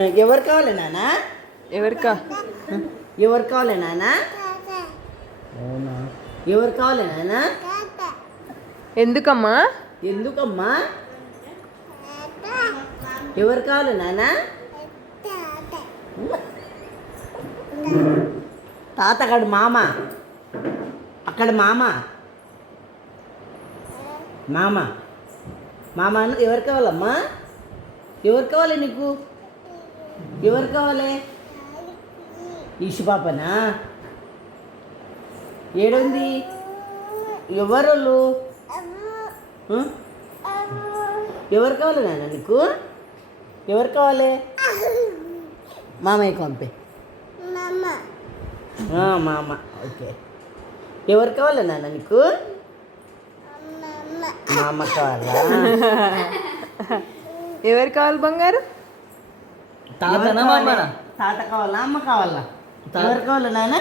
ఎవరు కావాలి నాన్న ఎవరికా? ఎవరు కావాలి నాన్న అవునా? ఎవరు కావాలి నాన్న ఎందుకమ్మా? ఎందుకమ్మా? ఎవరు కావాలి నాన్న తాత అక్కడ మామ. అక్కడ మామ. మామ. మామ ఎవరు కావాలమ్మా? ఎవరు కావాలి నీకు? ఎవరు కావాలి? ఈషు పాపనా ఏడుంది ఎవరు ఎవరు కావాలి నాన్న నీకు? ఎవరు కావాలి? మామయ్య పంపే మామ. ఓకే. ఎవరు కావాలి నాన్న నీకు? మామ కావాలా? ఎవరు కావాలి బంగారు? తాతనా తాత కావాలా? అమ్మ కావాలా? ఎవరు కావాలి నాన్న?